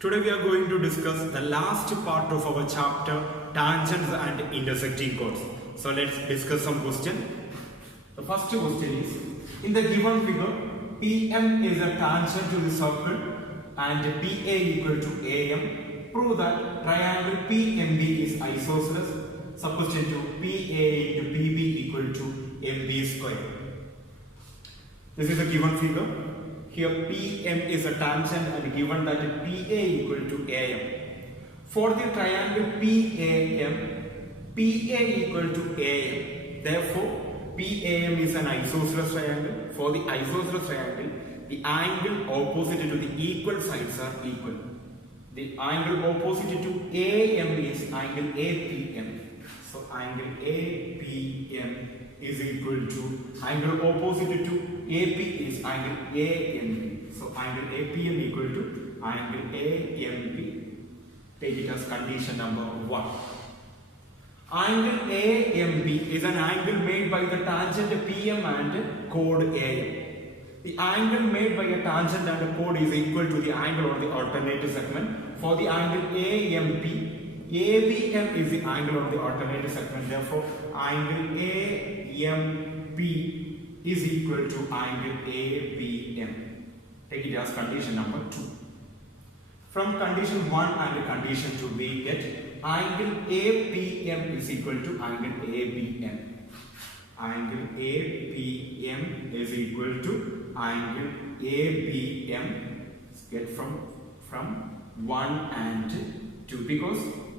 Today we are going to discuss the last part of our chapter, tangents and intersecting chords. So let's discuss some questions. The first question is, in the given figure, PM is a tangent to the circle and PA equal to AM. Prove that triangle PMB is isosceles. Substitute to PA into PB equal to MB square. This is a given figure. Here PM is a tangent and given that PA equal to AM. For the triangle PAM, PA equal to AM. Therefore, PAM is an isosceles triangle. For the isosceles triangle, the angle opposite to the equal sides are equal. The angle opposite to AM is angle APM. So angle APM is equal to angle opposite to AP is angle AMB. So angle APM equal to angle AMB. Take it as condition number 1. Angle AMB is an angle made by the tangent PM and chord AM. The angle made by a tangent and a chord is equal to the angle on the alternate segment. For the angle AMP, ABM is the angle of the alternate segment. Therefore, angle AMP is equal to angle ABM. Take it as condition number 2. From condition 1 and condition 2, we get angle APM is equal to angle ABM. Angle APM is equal to angle ABM. Get from 1 and 2 because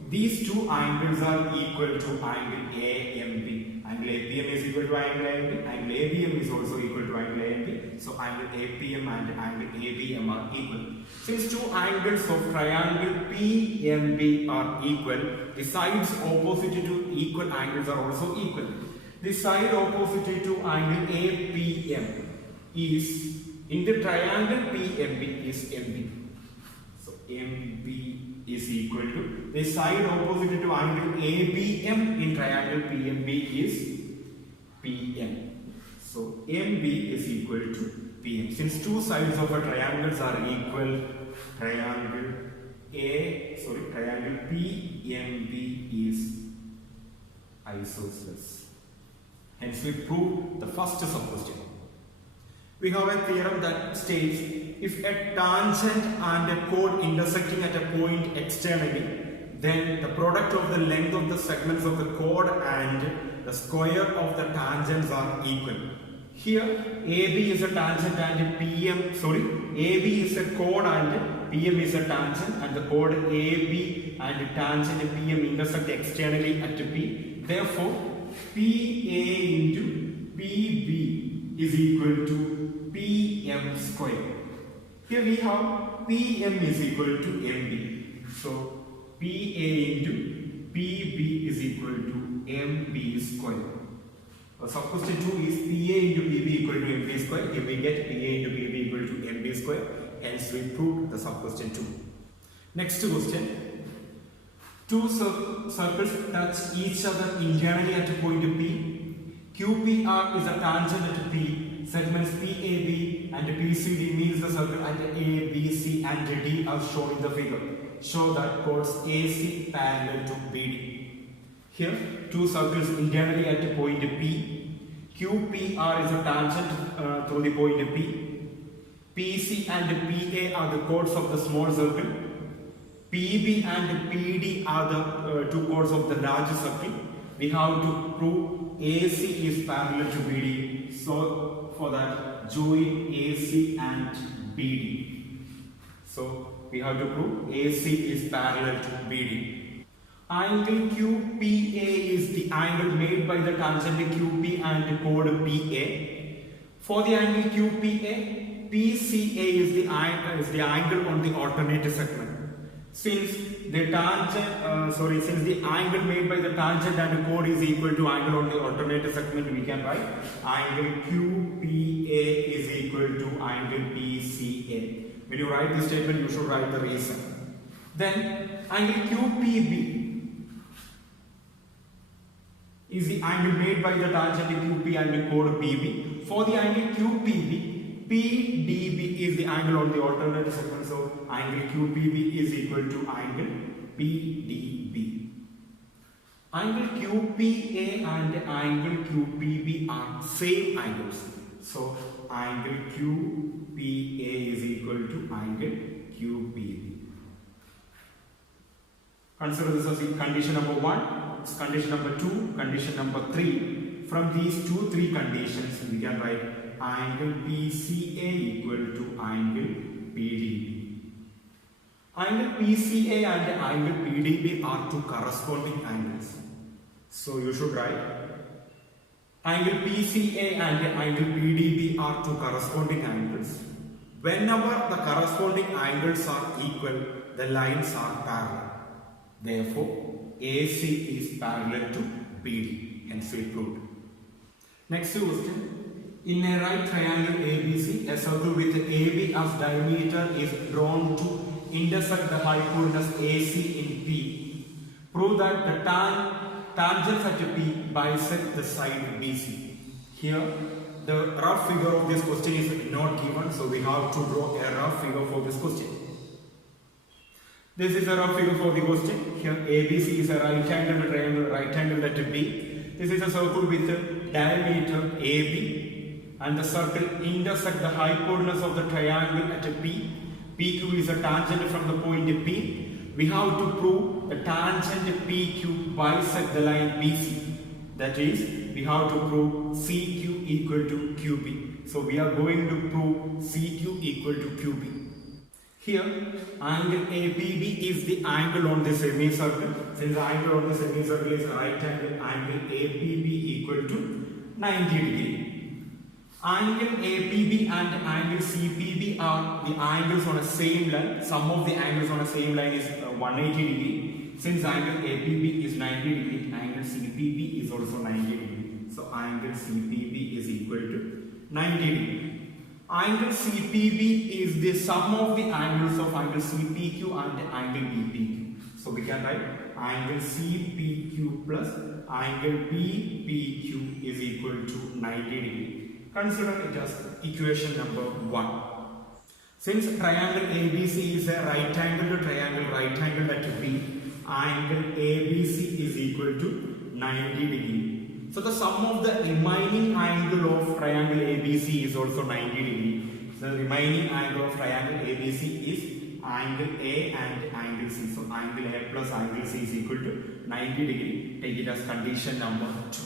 these two angles are equal to angle AMB. Angle APM is equal to angle AMB. Angle ABM is also equal to angle AMB. So angle APM and angle ABM are equal. Since two angles of triangle PMB are equal, the sides opposite to equal angles are also equal. The side opposite to angle APM is in the triangle PMB is MB. So MB is equal to the side opposite to angle ABM in triangle PMB is PM. So MB is equal to PM. Since two sides of a triangle are equal, triangle PMB is isosceles. Hence we prove the first sub-question. We have a theorem that states if a tangent and a chord intersecting at a point externally, then the product of the length of the segments of the chord and the square of the tangents are equal. Here AB is a tangent and AB is a chord and PM is a tangent, and the chord AB and tangent PM intersect externally at P. Therefore, PA into PB is equal to PM square. Here we have PM is equal to MB. So PA into PB is equal to MB square. Subquestion 2 is PA into PB equal to MB square. Here we get PA into PB equal to MB square. Hence we proved the subquestion 2. Next question. Two circles touch each other internally at a point P. QPR is a tangent at P. Segments PAB and PCD means the circle at A, B, C and D are shown in the figure. Show that chords AC parallel to BD. Here, two circles internally at a point P. QPR is a tangent through the point P. PC and PA are the chords of the small circle. PB and PD are the two chords of the large circle. We have to prove AC is parallel to BD. So for that, join AC and BD. So we have to prove AC is parallel to BD. Angle QPA is the angle made by the tangent QP and chord PA. For the angle QPA, PCA is the angle on the alternate segment. Since the angle made by the tangent and chord is equal to angle on the alternate segment, we can write angle QPA is equal to angle PCA. When you write this statement, you should write the reason. Then angle QPB is the angle made by the tangent QP and chord PB. For the angle QPB, PDB is the angle on the alternate segment, so angle QPB is equal to angle PDB. Angle QPA and angle QPB are same angles, so angle QPA is equal to angle QPB. Consider this as condition number 1, condition number 2, condition number 3. From these 2-3 conditions, we can write angle PCA equal to angle PDB. Angle PCA and angle PDB are two corresponding angles. So you should write angle PCA and angle PDB are two corresponding angles. Whenever the corresponding angles are equal, the lines are parallel. Therefore, AC is parallel to BD, hence we proved. Next question. In a right triangle ABC, a circle with AB as diameter is drawn to intersect the hypotenuse AC in P. Prove that the tangents at P bisect the side BC. Here, the rough figure of this question is not given, so we have to draw a rough figure for this question. This is a rough figure for the question. Here ABC is a right angle triangle, right angle at B. This is a circle with a diameter AB and the circle intersect the hypotenuse of the triangle at P. PQ is a tangent from the point P. We have to prove the tangent PQ bisect the line BC. That is, we have to prove CQ equal to QB. So we are going to prove CQ equal to QB. Here, angle APB is the angle on the semicircle. Since the angle on the semicircle is right angle, angle APB equal to 90 degree. Angle APB and angle CPB are the angles on a same line. Sum of the angles on a same line is 180 degree. Since angle APB is 90 degree, angle CPB is also 90 degree. So angle CPB is equal to 90 degree. Angle CPB is the sum of the angles of angle CPQ and angle BPQ. So we can write angle CPQ plus angle BPQ is equal to 90 degree. Consider it as equation number 1. Since triangle ABC is a right angle to triangle right angle at B, angle ABC is equal to 90 degree. So the sum of the remaining angle of triangle ABC is also 90 degree. So the remaining angle of triangle ABC is angle A and angle C. So angle A plus angle C is equal to 90 degree. Take it as condition number 2.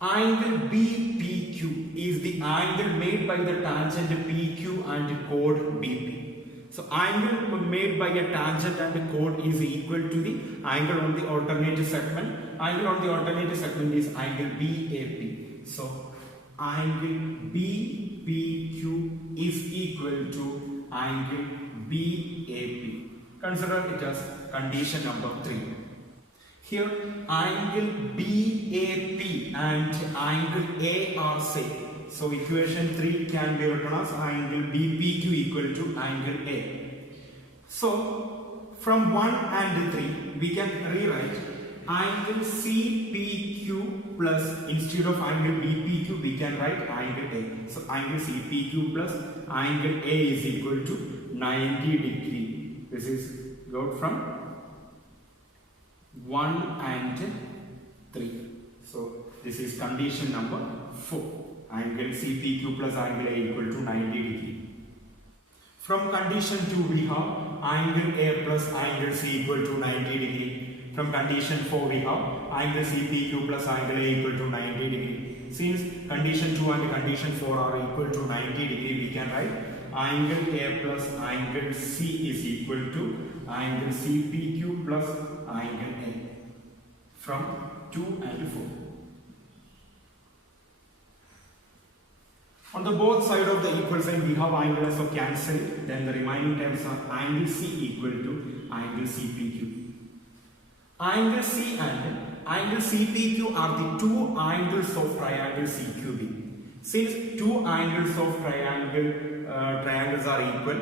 Angle BPQ is the angle made by the tangent PQ and chord BP. So angle made by a tangent and chord is equal to the angle on the alternate segment. Angle on the alternate segment is angle BAP. So angle BPQ is equal to angle BAP. Consider it as condition number 3. Here angle BAP and angle A are same. So equation 3 can be written as angle BPQ equal to angle A. So from 1 and 3 we can rewrite angle CPQ plus, instead of angle BPQ we can write angle A. So angle CPQ plus angle A is equal to 90 degree. This is got from 1 and 3. So this is condition number 4. Angle CPQ plus angle A equal to 90 degree. From condition 2 we have angle A plus angle C equal to 90 degree. From condition 4 we have angle CPQ plus angle A equal to 90 degree. Since condition 2 and condition 4 are equal to 90 degree, we can write angle A plus angle C is equal to angle CPQ plus angle A. From 2 and 4. On the both side of the equal sign we have angles, so cancel. Then the remaining terms are angle C equal to angle CPQ. Angle C and angle CPQ are the two angles of triangle CQB. Since two angles of triangles are equal,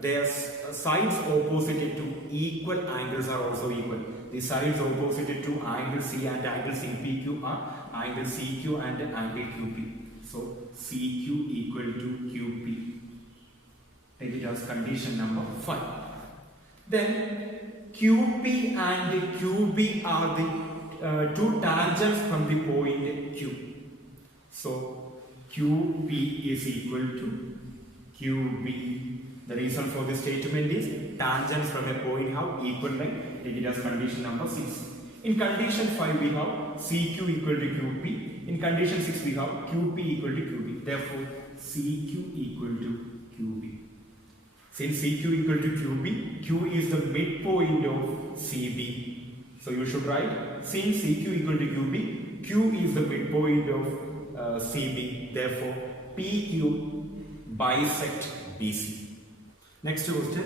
their sides opposite to equal angles are also equal. The sides opposite to angle C and angle CPQ are angle CQ and angle QP. So CQ equal to QP. Take it as condition number 5. Then QP and QB are the two tangents from the point Q. So QP is equal to QB. The reason for this statement is tangents from a point have equal length. Take it as condition number 6. In condition 5 we have CQ equal to QP. In condition 6 we have QP equal to QB. Therefore CQ equal to QB. Since CQ equal to QB, Q is the midpoint of CB. So you should write, since CQ equal to QB, Q is the midpoint of CB. Therefore, PQ bisect BC. Next question.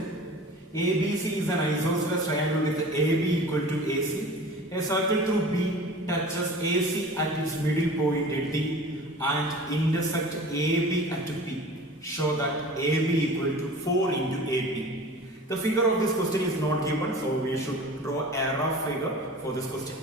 ABC is an isosceles triangle with AB equal to AC. A circle through B touches AC at its middle point D and intersect AB at P. Show that AB equal to 4 into AP. The figure of this question is not given, so we should draw a rough figure for this question.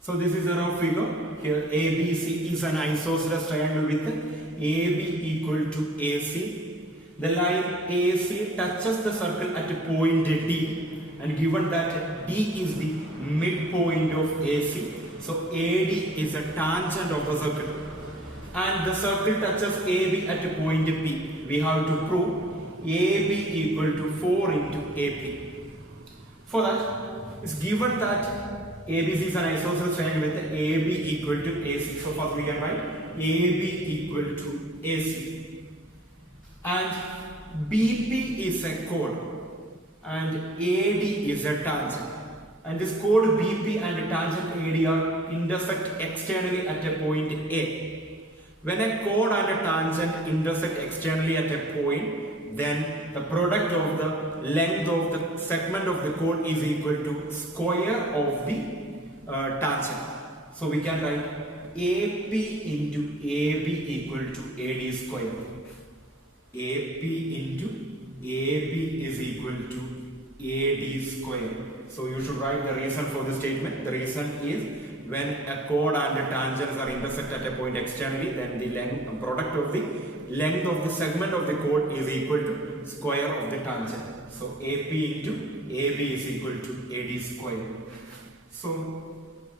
So this is a rough figure. Here ABC is an isosceles triangle with AB equal to AC. The line AC touches the circle at a point D, and given that D is the midpoint of AC, so AD is a tangent of the circle. And the circle touches AB at a point P. We have to prove AB equal to 4 into AP. For that, it's given that ABC is an isosceles triangle with AB equal to AC. So first we can write AB equal to AC. And BP is a chord and AD is a tangent. And this chord BP and tangent AD are intersect externally at a point A. When a chord and a tangent intersect externally at a point, then the product of the length of the segment of the chord is equal to square of the tangent. So we can write AP into AB equal to AD square. AP into AB is equal to AD square. So you should write the reason for the statement. The reason is, when a chord and a tangents are intersect at a point externally, then the product of the length of the segment of the chord is equal to square of the tangent. So AP into AB is equal to AD square. So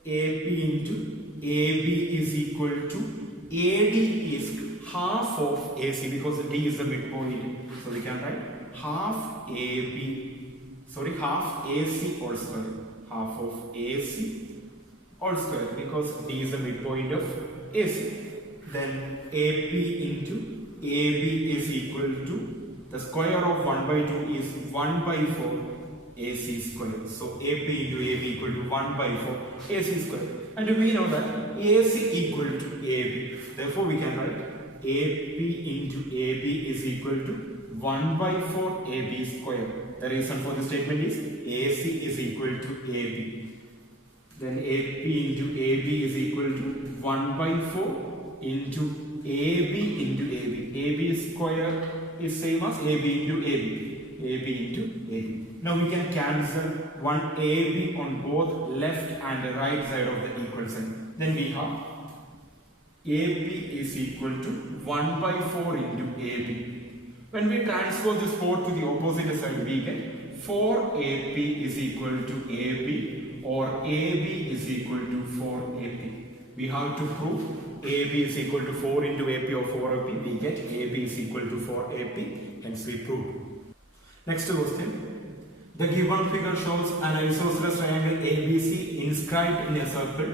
AP into AB is equal to AD is half of AC because D is the midpoint. So we can write half AC whole square. Half of AC all square because D is the midpoint of AC. Then AP into AB is equal to, the square of 1 by 2 is 1 by 4 AC square. So AP into AB equal to 1 by 4 AC square. And we know that AC equal to AB. Therefore we can write AP into AB is equal to 1 by 4 AB square. The reason for the statement is AC is equal to AB. Then AP into AB is equal to 1 by 4 into AB into AB. AB square is same as AB into AB. AB into AB. Now we can cancel one AB on both left and right side of the equal sign. Then we have AP is equal to 1 by 4 into AB. When we transfer this 4 to the opposite side, we get 4AP is equal to AB, or AB is equal to 4AP. We have to prove AB is equal to 4 into AP or 4AP. We get AB is equal to 4AP, hence we prove. Next question. The given figure shows an isosceles triangle ABC inscribed in a circle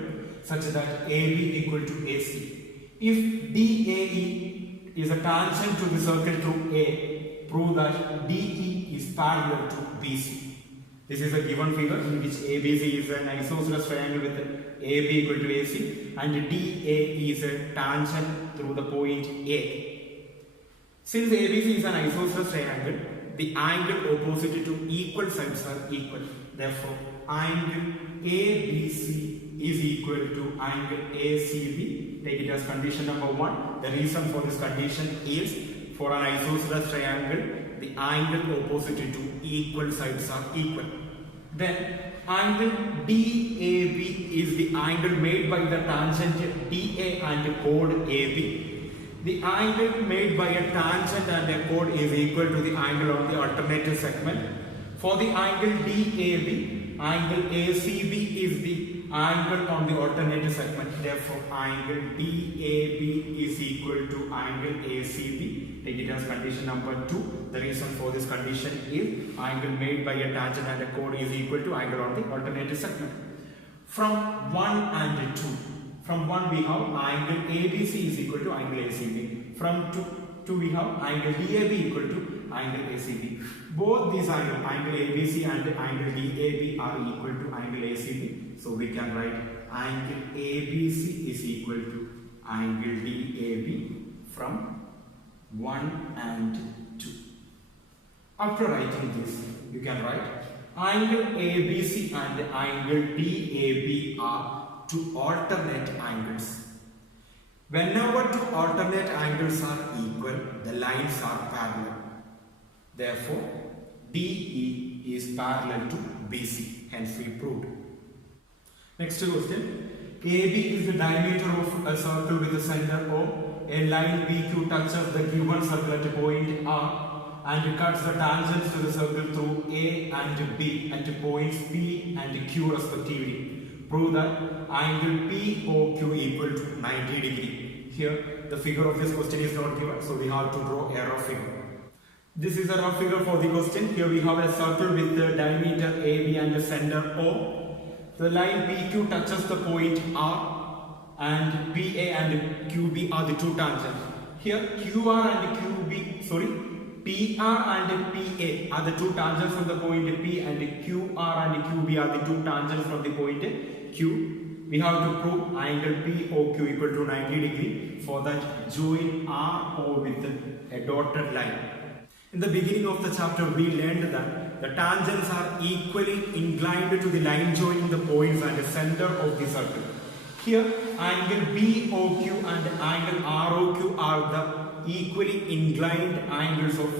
such that AB equal to AC. If DAE is a tangent to the circle through A, prove that DE is parallel to BC. This is a given figure in which ABC is an isosceles triangle with AB equal to AC and DAE is a tangent through the point A. Since ABC is an isosceles triangle, the angle opposite to equal sides are equal. Therefore, angle ABC is equal to angle ACB. Take it as condition number 1. The reason for this condition is, for an isosceles triangle, the angle opposite to equal sides are equal. Then angle DAB is the angle made by the tangent DA and chord AB. The angle made by a tangent and a chord is equal to the angle on the alternative segment. For the angle DAB, angle ACB is the angle on the alternative segment. Therefore, angle DAB is equal to angle ACB. Take it as condition number 2. The reason for this condition is angle made by a tangent and a chord is equal to angle on the alternative segment. From 1 and 2. From 1 we have angle ABC is equal to angle ACB. From 2 we have angle DAB equal to angle ACB. Both these angles, angle ABC and angle DAB are equal to angle ACB. So we can write angle ABC is equal to angle DAB from 1 and 2. After writing this, you can write angle ABC and angle DAB are two alternate angles. Whenever two alternate angles are equal, the lines are parallel. Therefore, DE is parallel to BC. Hence, we proved. Next question. AB is the diameter of a circle with a center O. A line PQ touches the given circle at a point R and cuts the tangents to the circle through A and B at points P and Q respectively. Prove that angle POQ equal to 90 degree. Here, the figure of this question is not given, so we have to draw a rough figure. This is a rough figure for the question. Here we have a circle with the diameter AB and the center O. The line PQ touches the point R and PA and QB are the two tangents. Here PR and PR and PA are the two tangents from the point P and QR and QB are the two tangents from the point Q. We have to prove angle POQ equal to 90 degree. For that, join RO with a dotted line. In the beginning of the chapter, we learned that the tangents are equally inclined to the line joining the points and the center of the circle. Here, angle BOQ and angle ROQ are the equally inclined angles of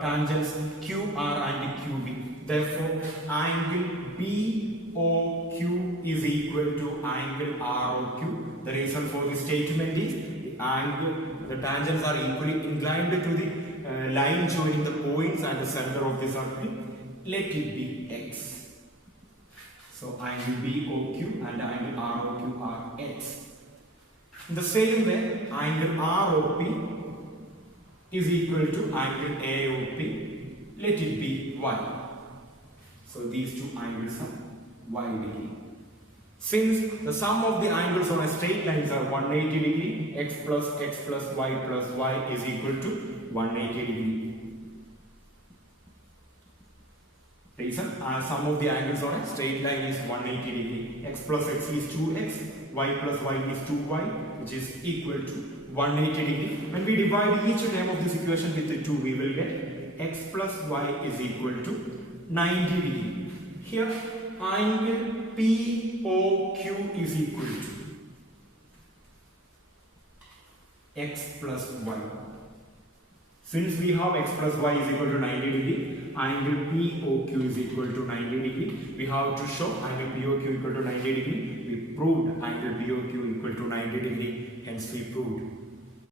tangents QR and QB. Therefore, angle BOQ is equal to angle ROQ. The reason for this statement is the tangents are equally inclined to the line joining the points and the center of the circle. Let it be X. So angle BOQ and angle ROQ are X. In the same way, angle ROP is equal to angle AOP. Let it be Y. So these two angles are Y degree. Since the sum of the angles on a straight line are 180 degree, X plus Y is equal to 180 degree. Reason, sum of the angles on a straight line is 180 degree. X plus X is 2X, Y plus Y is 2Y, which is equal to 180 degree. When we divide each term of this equation with the 2, we will get X plus Y is equal to 90 degree. Here, angle POQ is equal to X plus Y. Since we have X plus Y is equal to 90 degree, angle POQ is equal to 90 degree. We have to show angle POQ equal to 90 degree. We proved angle POQ equal to 90 degree. Hence we proved